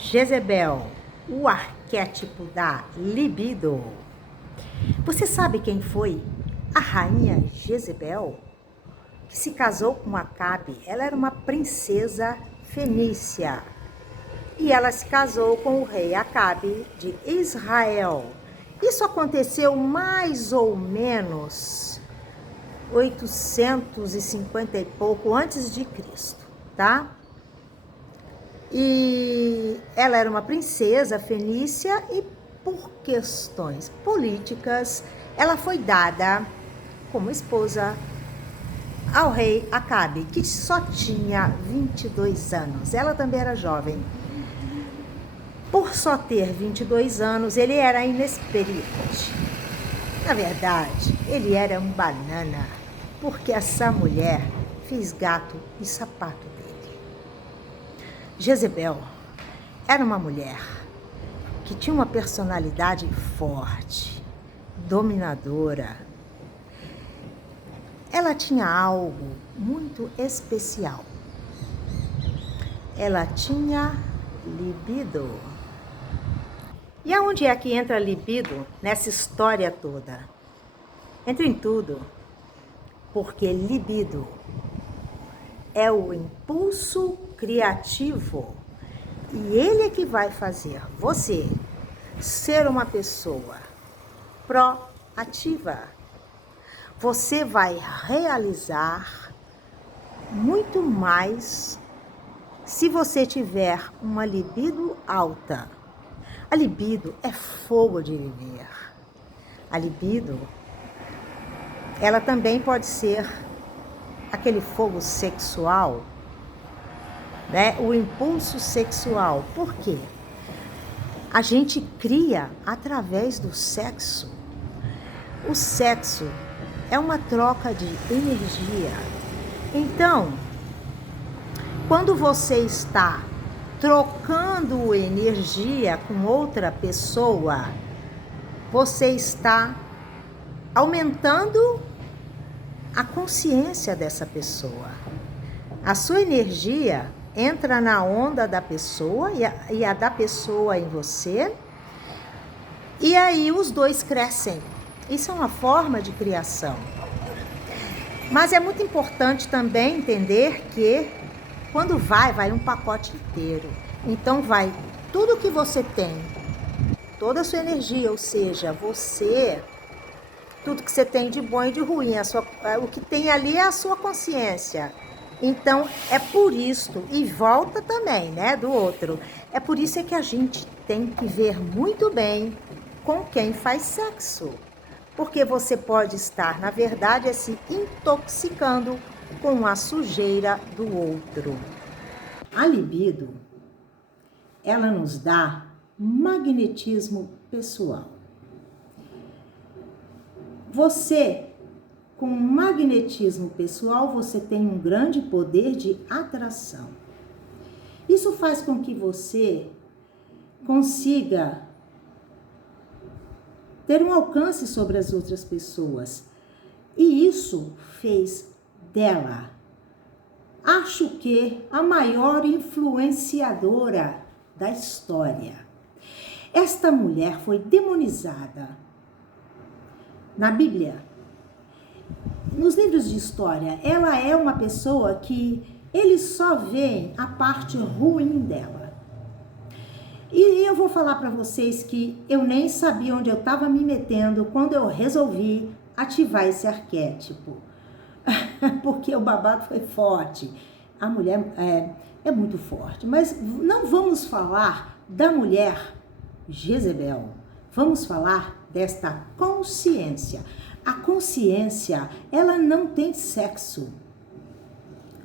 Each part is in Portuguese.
Jezebel, o arquétipo da libido. Você sabe quem foi a rainha Jezebel, que se casou com Acabe? Ela era uma princesa fenícia e ela se casou com o rei Acabe de Israel. Isso aconteceu mais ou menos 850 e pouco antes de Cristo, tá? E ela era uma princesa fenícia e por questões políticas ela foi dada como esposa ao rei Acabe, que só tinha 22 anos. Ela também era jovem. Por só ter 22 anos, ele era inexperiente. Na verdade, ele era um banana, porque essa mulher fez gato e sapato dele. Jezebel era uma mulher que tinha uma personalidade forte, dominadora. Ela tinha algo muito especial. Ela tinha libido. E aonde é que entra libido nessa história toda? Entra em tudo, porque libido é o impulso criativo e ele é que vai fazer você ser uma pessoa proativa. Você vai realizar muito mais se você tiver uma libido alta. A libido é fogo de viver. A libido, ela também pode ser aquele fogo sexual, né? O impulso sexual. Por quê? A gente cria através do sexo. O sexo é uma troca de energia. Então, quando você está trocando energia com outra pessoa, você está aumentando a consciência dessa pessoa. A sua energia entra na onda da pessoa e a da pessoa em você, e aí os dois crescem. Isso é uma forma de criação. Mas é muito importante também entender que quando vai um pacote inteiro. Então vai tudo que você tem, toda a sua energia, ou seja, você, tudo que você tem de bom e de ruim, o que tem ali é a sua consciência. Então é por isso, e volta também, né, do outro. É por isso que a gente tem que ver muito bem com quem faz sexo. Porque você pode estar, na verdade, se intoxicando com a sujeira do outro. A libido, ela nos dá magnetismo pessoal. Você, com magnetismo pessoal, você tem um grande poder de atração. Isso faz com que você consiga ter um alcance sobre as outras pessoas. E isso fez dela, acho que, a maior influenciadora da história. Esta mulher foi demonizada na Bíblia. Nos livros de história, ela é uma pessoa que eles só veem a parte ruim dela. E eu vou falar para vocês que eu nem sabia onde eu estava me metendo quando eu resolvi ativar esse arquétipo. Porque o babado foi forte. A mulher é muito forte. Mas não vamos falar da mulher Jezebel. Vamos falar desta consciência. A consciência, ela não tem sexo.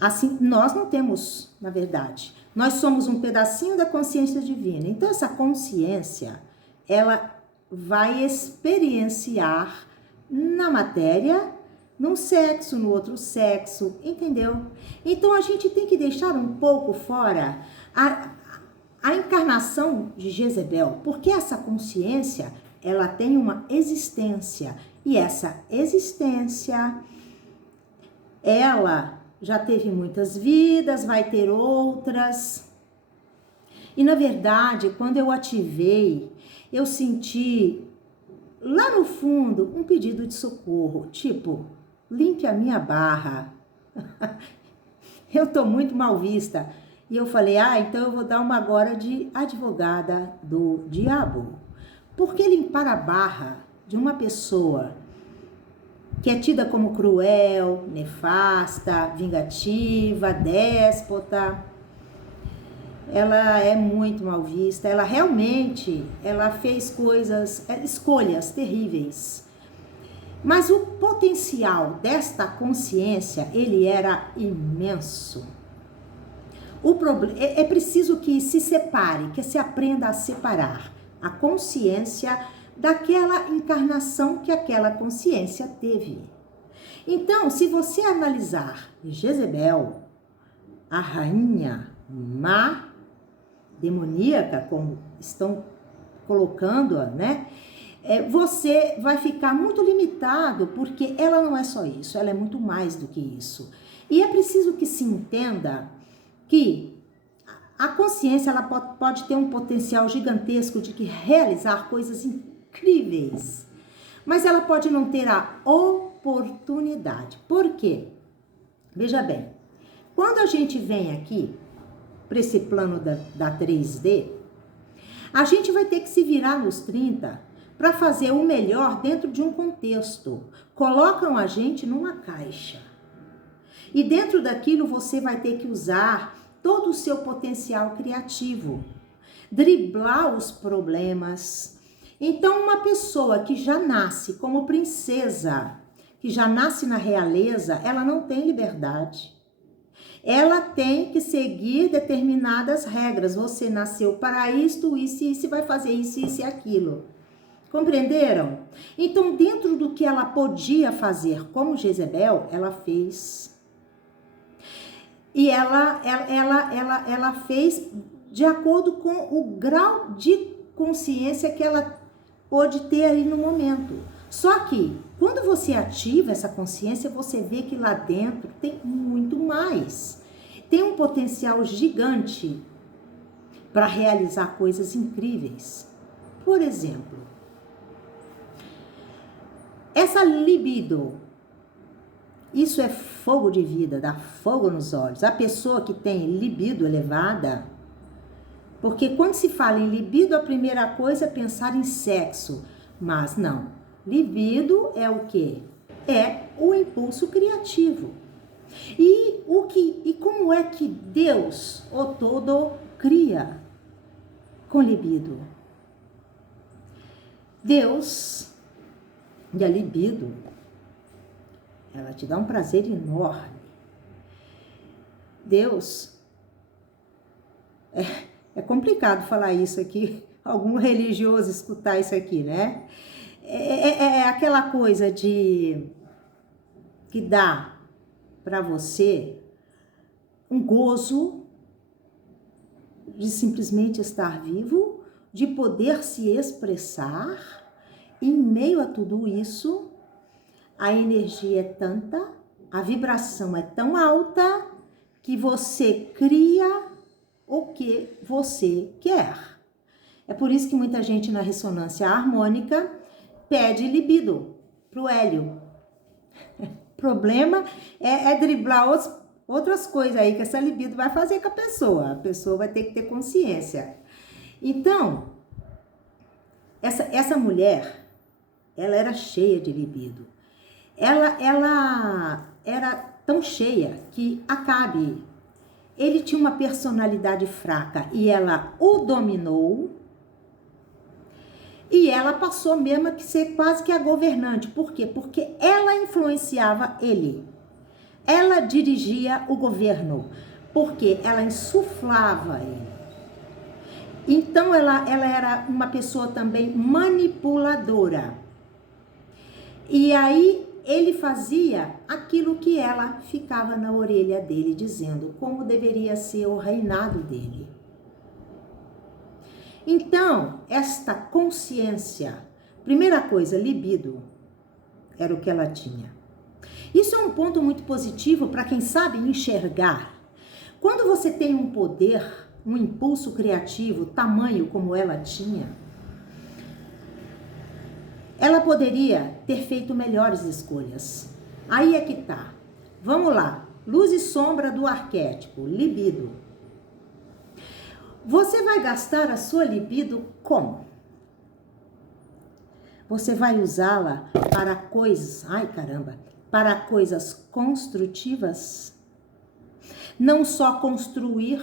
Assim, nós não temos, na verdade. Nós somos um pedacinho da consciência divina. Então, essa consciência, ela vai experienciar na matéria, num sexo, no outro sexo, entendeu? Então, a gente tem que deixar um pouco fora a encarnação de Jezebel, porque essa consciência, ela tem uma existência. E essa existência, ela já teve muitas vidas, vai ter outras. E na verdade, quando eu ativei, eu senti lá no fundo um pedido de socorro, tipo, limpe a minha barra. Eu tô muito mal vista. E eu falei, então eu vou dar uma agora de advogada do diabo. Por que limpar a barra de uma pessoa que é tida como cruel, nefasta, vingativa, déspota? Ela é muito mal vista, ela realmente, ela fez coisas, escolhas terríveis. Mas o potencial desta consciência, ele era imenso. É preciso que se separe, que se aprenda a separar a consciência daquela encarnação que aquela consciência teve. Então, se você analisar Jezebel, a rainha má, demoníaca, como estão colocando-a, né? Você vai ficar muito limitado, porque ela não é só isso, ela é muito mais do que isso. E é preciso que se entenda que a consciência ela pode ter um potencial gigantesco de realizar coisas incríveis, mas ela pode não ter a oportunidade. Por quê? Veja bem, quando a gente vem aqui para esse plano da 3D, a gente vai ter que se virar nos 30 para fazer o melhor dentro de um contexto. Colocam a gente numa caixa. E dentro daquilo você vai ter que usar todo o seu potencial criativo, driblar os problemas. Então, uma pessoa que já nasce como princesa, que já nasce na realeza, ela não tem liberdade. Ela tem que seguir determinadas regras. Você nasceu para isto, isso e isso, vai fazer isso, isso e aquilo. Compreenderam? Então, dentro do que ela podia fazer como Jezebel, ela fez. E ela fez de acordo com o grau de consciência que ela pôde ter ali no momento. Só que, quando você ativa essa consciência, você vê que lá dentro tem muito mais. Tem um potencial gigante para realizar coisas incríveis. Por exemplo, essa libido, isso é fogo de vida, dá fogo nos olhos. A pessoa que tem libido elevada, porque quando se fala em libido, a primeira coisa é pensar em sexo, mas não. Libido é o quê? É o impulso criativo. E como é que Deus, o todo, cria com libido? Deus, e a libido, ela te dá um prazer enorme. Deus, é complicado falar isso aqui, algum religioso escutar isso aqui, né? É aquela coisa que dá para você um gozo de simplesmente estar vivo, de poder se expressar. Em meio a tudo isso, a energia é tanta, a vibração é tão alta que você cria o que você quer. É por isso que muita gente na ressonância harmônica pede libido pro Hélio. O problema é driblar outras coisas aí que essa libido vai fazer com a pessoa. A pessoa vai ter que ter consciência. Então, essa mulher, ela era cheia de libido. Ela era tão cheia que Acabe, ele tinha uma personalidade fraca e ela o dominou. E ela passou mesmo a ser quase que a governante. Por quê? Porque ela influenciava ele. Ela dirigia o governo. Porque ela insuflava ele. Então, ela era uma pessoa também manipuladora. E aí, ele fazia aquilo que ela ficava na orelha dele, dizendo como deveria ser o reinado dele. Então, esta consciência, primeira coisa, libido, era o que ela tinha. Isso é um ponto muito positivo para quem sabe enxergar. Quando você tem um poder um impulso criativo, tamanho como ela tinha, ela poderia ter feito melhores escolhas. Aí é que tá. Vamos lá. Luz e sombra do arquétipo, libido. Você vai gastar a sua libido como? Você vai usá-la para coisas, para coisas construtivas? Não só construir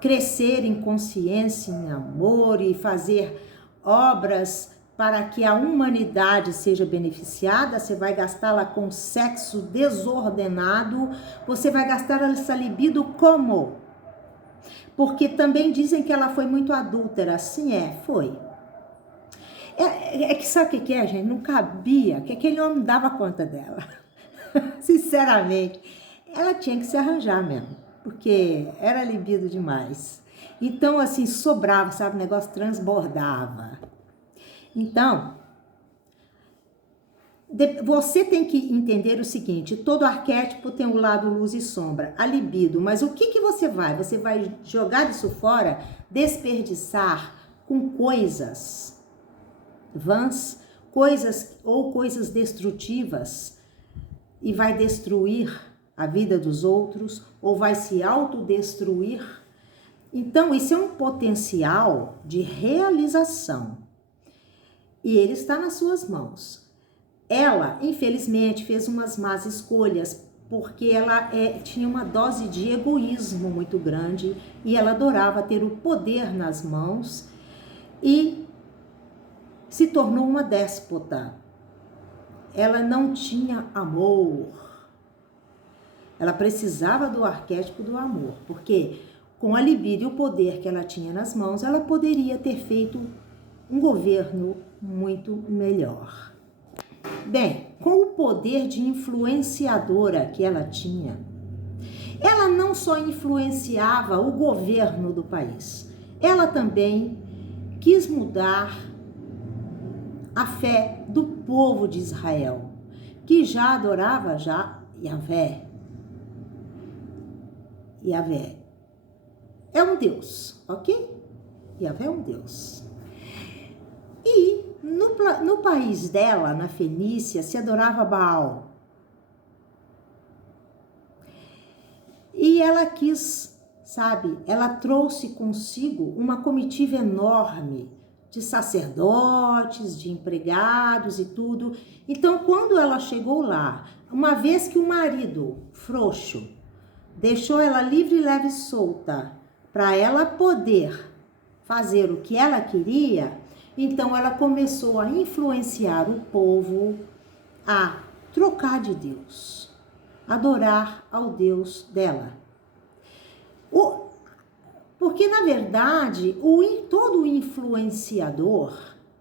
crescer em consciência, em amor e fazer obras para que a humanidade seja beneficiada. Você vai gastá-la com sexo desordenado, você vai gastar essa libido como? Porque também dizem que ela foi muito adúltera. Sim, foi. É que sabe o que é, gente? Não cabia, que aquele homem dava conta dela. Sinceramente, ela tinha que se arranjar mesmo, porque era libido demais. Então, assim, sobrava, sabe? O negócio transbordava. Então, você tem que entender o seguinte: todo arquétipo tem um lado luz e sombra, a libido. Mas o que você vai? Você vai jogar isso fora, desperdiçar com coisas vãs, coisas destrutivas, e vai destruir a vida dos outros, ou vai se autodestruir. Então, isso é um potencial de realização. E ele está nas suas mãos. Ela, infelizmente, fez umas más escolhas, porque ela tinha uma dose de egoísmo muito grande, e ela adorava ter o poder nas mãos, e se tornou uma déspota. Ela não tinha amor. Ela precisava do arquétipo do amor, porque com a libido e o poder que ela tinha nas mãos, ela poderia ter feito um governo muito melhor. Bem, com o poder de influenciadora que ela tinha, ela não só influenciava o governo do país, ela também quis mudar a fé do povo de Israel, que já adorava Yahvé. Yahvé é um Deus, ok? Yahvé é um Deus. E no país dela, na Fenícia, se adorava Baal. E ela quis, sabe, ela trouxe consigo uma comitiva enorme de sacerdotes, de empregados e tudo. Então, quando ela chegou lá, uma vez que o marido, frouxo, deixou ela livre, leve e solta, para ela poder fazer o que ela queria, então ela começou a influenciar o povo a trocar de Deus, adorar ao Deus dela. Porque, na verdade, todo influenciador,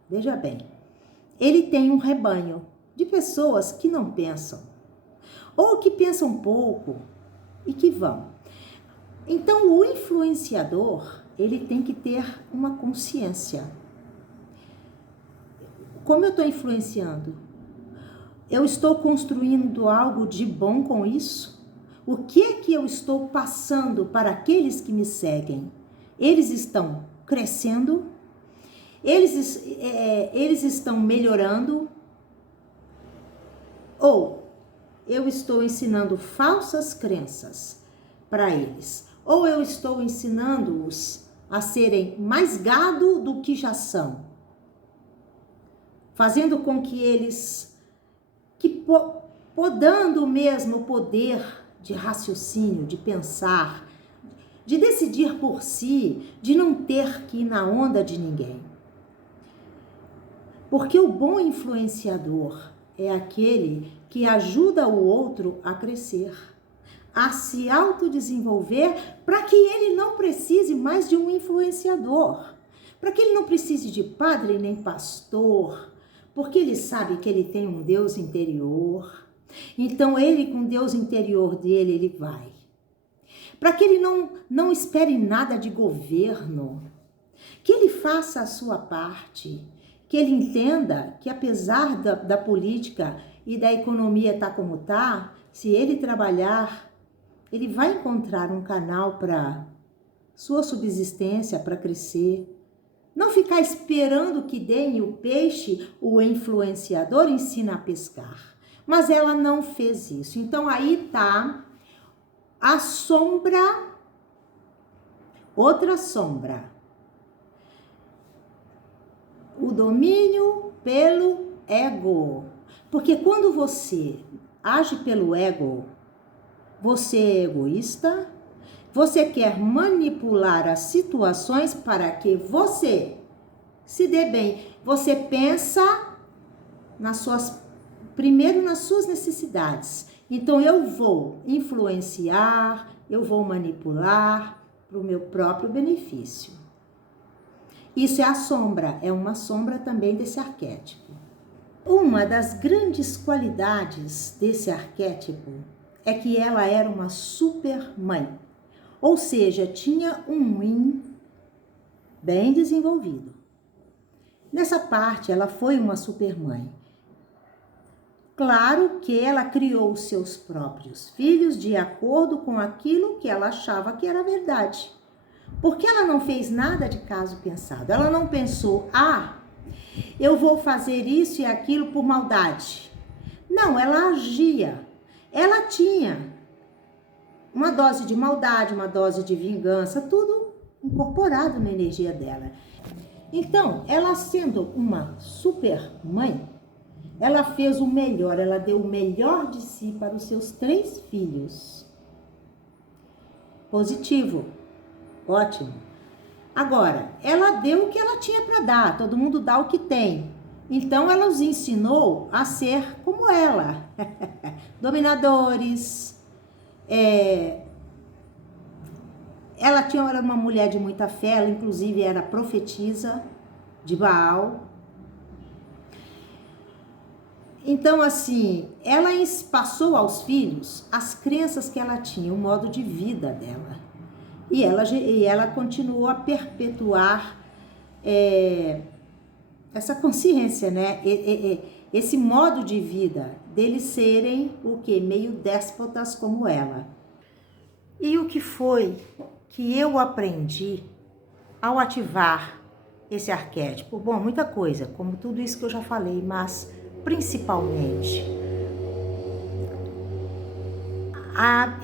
veja bem, ele tem um rebanho de pessoas que não pensam, ou que pensam pouco e que vão. Então, o influenciador, ele tem que ter uma consciência. Como eu estou influenciando? Eu estou construindo algo de bom com isso? O que é que eu estou passando para aqueles que me seguem? Eles estão crescendo? Eles estão melhorando? Ou eu estou ensinando falsas crenças para eles? Ou eu estou ensinando-os a serem mais gado do que já são? Fazendo com que eles, podando mesmo o poder de raciocínio, de pensar, de decidir por si, de não ter que ir na onda de ninguém. Porque o bom influenciador é aquele que ajuda o outro a crescer, a se autodesenvolver, para que ele não precise mais de um influenciador, para que ele não precise de padre nem pastor, porque ele sabe que ele tem um Deus interior. Então, ele, com Deus interior dele, ele vai. Para que ele não espere nada de governo, que ele faça a sua parte, que ele entenda que, apesar da política e da economia estar como está, se ele trabalhar ele vai encontrar um canal para sua subsistência, para crescer. Não ficar esperando que deem o peixe, o influenciador ensina a pescar. Mas ela não fez isso. Então aí tá a sombra, outra sombra. O domínio pelo ego. Porque quando você age pelo ego, você é egoísta, você quer manipular as situações para que você se dê bem. Você pensa primeiro nas suas necessidades. Então eu vou influenciar, eu vou manipular para o meu próprio benefício. Isso é a sombra, é uma sombra também desse arquétipo. Uma das grandes qualidades desse arquétipo é que ela era uma super mãe. Ou seja, tinha um yin bem desenvolvido. Nessa parte, ela foi uma supermãe. Claro que ela criou seus próprios filhos de acordo com aquilo que ela achava que era verdade. Porque ela não fez nada de caso pensado. Ela não pensou, eu vou fazer isso e aquilo por maldade. Não, ela agia. Ela tinha uma dose de maldade, uma dose de vingança, tudo incorporado na energia dela. Então, ela sendo uma super mãe, ela fez o melhor, ela deu o melhor de si para os seus 3 filhos. Positivo, ótimo. Agora, ela deu o que ela tinha para dar, todo mundo dá o que tem. Então, ela os ensinou a ser como ela, dominadores. Ela era uma mulher de muita fé, ela inclusive era profetisa de Baal. Então, assim, ela passou aos filhos as crenças que ela tinha, o modo de vida dela. E ela continuou a perpetuar essa consciência, né? Esse modo de vida deles serem o quê? Meio déspotas como ela. E o que foi que eu aprendi ao ativar esse arquétipo? Bom, muita coisa, como tudo isso que eu já falei, mas principalmente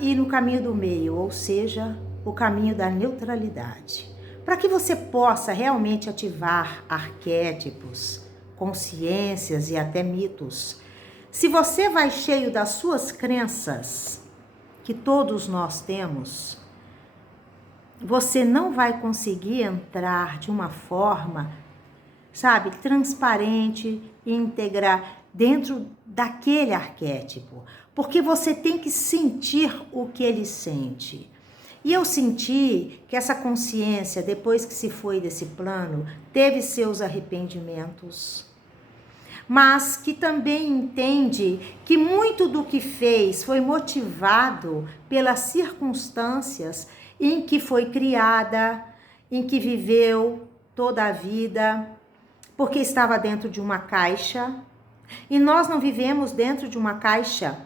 ir no caminho do meio, ou seja, o caminho da neutralidade. Para que você possa realmente ativar arquétipos, consciências e até mitos, se você vai cheio das suas crenças, que todos nós temos, você não vai conseguir entrar de uma forma, sabe, transparente e integrar dentro daquele arquétipo, porque você tem que sentir o que ele sente. E eu senti que essa consciência, depois que se foi desse plano, teve seus arrependimentos, mas que também entende que muito do que fez foi motivado pelas circunstâncias em que foi criada, em que viveu toda a vida, porque estava dentro de uma caixa, e nós não vivemos dentro de uma caixa.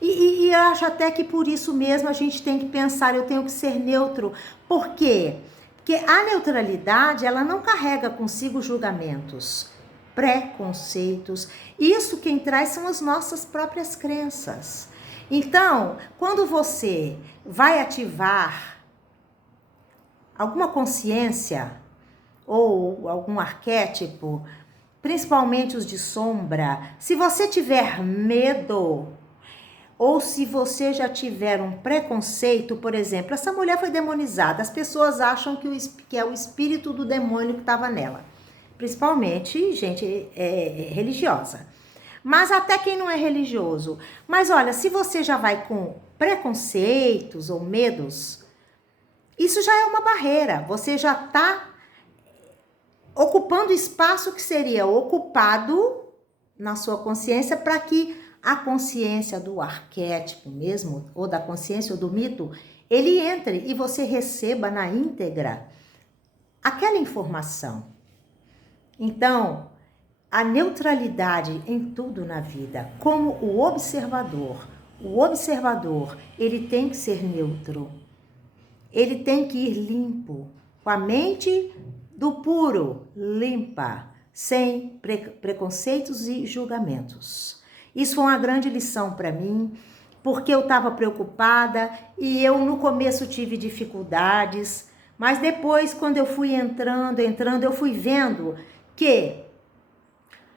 E eu acho até que por isso mesmo a gente tem que pensar, eu tenho que ser neutro. Por quê? Porque a neutralidade, ela não carrega consigo julgamentos, preconceitos. Isso quem traz são as nossas próprias crenças. Então, quando você vai ativar alguma consciência ou algum arquétipo, principalmente os de sombra, se você tiver medo ou se você já tiver um preconceito, por exemplo, essa mulher foi demonizada, as pessoas acham que é o espírito do demônio que estava nela, principalmente gente religiosa, mas até quem não é religioso. Mas olha, se você já vai com preconceitos ou medos, isso já é uma barreira, você já está ocupando espaço que seria ocupado na sua consciência para que a consciência do arquétipo mesmo, ou da consciência ou do mito, ele entre e você receba na íntegra aquela informação. Então, a neutralidade em tudo na vida, como o observador, o observador, ele tem que ser neutro. Ele tem que ir limpo, com a mente do puro, limpa, sem preconceitos e julgamentos. Isso foi uma grande lição para mim, porque eu estava preocupada e eu no começo tive dificuldades, mas depois, quando eu fui entrando, eu fui vendo que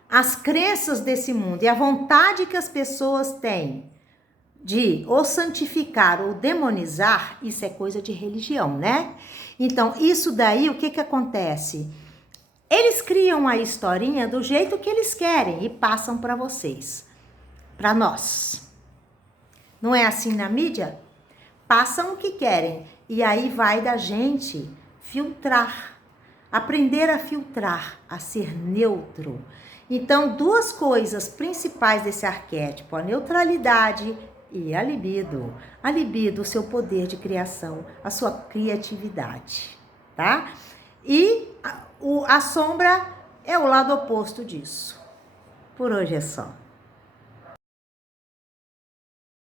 as crenças desse mundo e a vontade que as pessoas têm de ou santificar ou demonizar, isso é coisa de religião, né? Então, isso daí, o que acontece? Eles criam a historinha do jeito que eles querem e passam para vocês, para nós. Não é assim na mídia? Passam o que querem e aí vai da gente filtrar, aprender a filtrar, a ser neutro. Então, duas coisas principais desse arquétipo, a neutralidade e a libido. A libido, o seu poder de criação, a sua criatividade, tá? E a sombra é o lado oposto disso. Por hoje é só.